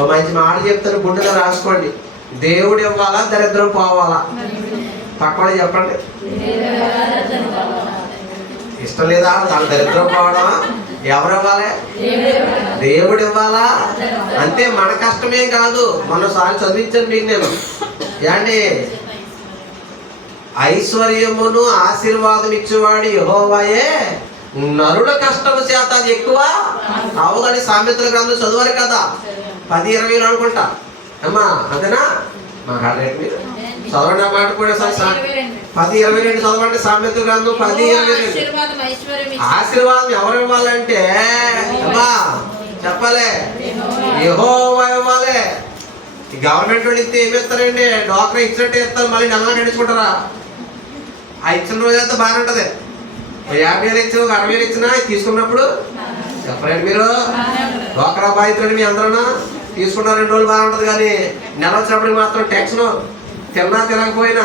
ఓ మంచి మాట చెప్తాను, గుండెలో రాసుకోండి. దేవుడు ఇవ్వాలా, దరిద్రం పోవాలా? పక్కన చెప్పండి. ఇష్టం లేదా దాని దరిద్రం పోవడమా? ఎవరు ఇవ్వాలి? దేవుడు ఇవ్వాలా. అంతే, మన కష్టమేం కాదు. మొన్నసారి చదివించాను మీకు నేను. ఏండి, ఐశ్వర్యమును ఆశీర్వాదం ఇచ్చేవాడు యెహోవాయే, నరుల కష్టము చేత అది ఎక్కువ అవదని సామెతల గ్రంథం చదవాలి కదా. 10-20 అనుకుంటా అమ్మా, అంతేనా? మాట్లాడలేదు మీరు చదవండి. ఆ మాట కూడా 10-22 చదవండి. సామెతల గ్రంథం 10-22. ఆశీర్వాదం ఎవరు ఇవ్వాలంటే అమ్మా చెప్పాలి, యెహోవా ఇవ్వాలి. ఈ గవర్నమెంట్ వాళ్ళు ఇస్తే ఏమి ఇస్తారండి? డాక్టర్ ఇచ్చినట్టు ఇస్తారు, మళ్ళీ నెలగా నడుచుకుంటారా? ఆ ఇచ్చిన రోజంతా బాగానే ఉంటుంది. 50,000 ఇచ్చిన 60,000 ఇచ్చినా తీసుకున్నప్పుడు చెప్పలేండి మీరు. డ్వాక్రా బాధితులని మీ అందరూ తీసుకున్న 2 రోజులు బాగా ఉంటుంది, కానీ నెల వచ్చినప్పటికి మాత్రం టెన్షన్. తిన్నా తినకపోయినా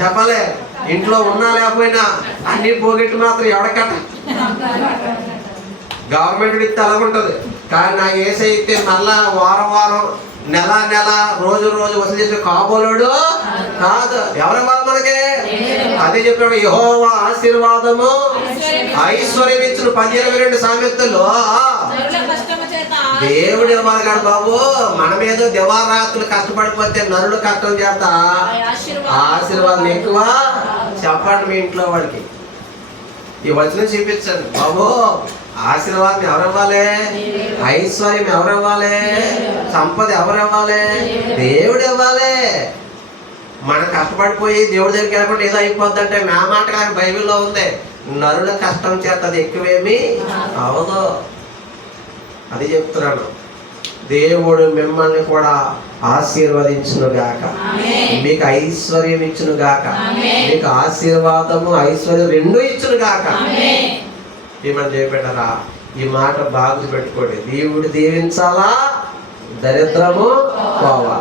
చెప్పాలి, ఇంట్లో ఉన్నా లేకపోయినా అన్ని పోగొట్టి మాత్రం ఎవడకట్ట. గవర్నమెంట్ ఇస్తే అలాగుంటుంది, కానీ నాకు ఏసై ఇస్తే మళ్ళా వారం వారం నెల నెల రోజు రోజు వసూలు చేసే కాబోలోడు కాదు. ఎవరి ఇవ్వాలి మనకి? అదే చెప్పాడు, యెహోవా ఆశీర్వాదము ఐశ్వర్యం ఇచ్చును. 10-22 సామెతల్లో దేవుడు ఇవ్వాలి కాదు బాబు. మనమేదో దివారాత్రులు కష్టపడిపోతే నరుడు కష్టం చేత ఆశీర్వాదం ఎక్కువ. చెప్పండి మీ ఇంట్లో వాడికి, ఈ వచనం చూపించండి బాబు. ఆశీర్వాదం ఎవరు ఇవ్వాలి? ఐశ్వర్యం ఎవరు ఇవ్వాలి? సంపద ఎవరు ఇవ్వాలి? దేవుడు ఇవ్వాలి. మనం కష్టపడిపోయి దేవుడి దగ్గరికి వెళ్ళకుండా ఏదో అయిపోద్ది అంటే నా మాట కానీ బైబిల్లో ఉంది. నరుల కష్టం చేత అది ఎక్కువేమీ అవదు. అది చెప్తున్నాను. దేవుడు మిమ్మల్ని కూడా ఆశీర్వదించును గాక, మీకు ఐశ్వర్యం ఇచ్చును గాక, మీకు ఆశీర్వాదము ఐశ్వర్యం 2 ఇచ్చును గాక. ఏమని చెప్పారా? ఈ మాట బాగు పెట్టుకోండి. దేవుడు దీవించాలా, దరిద్రము పోవాలా.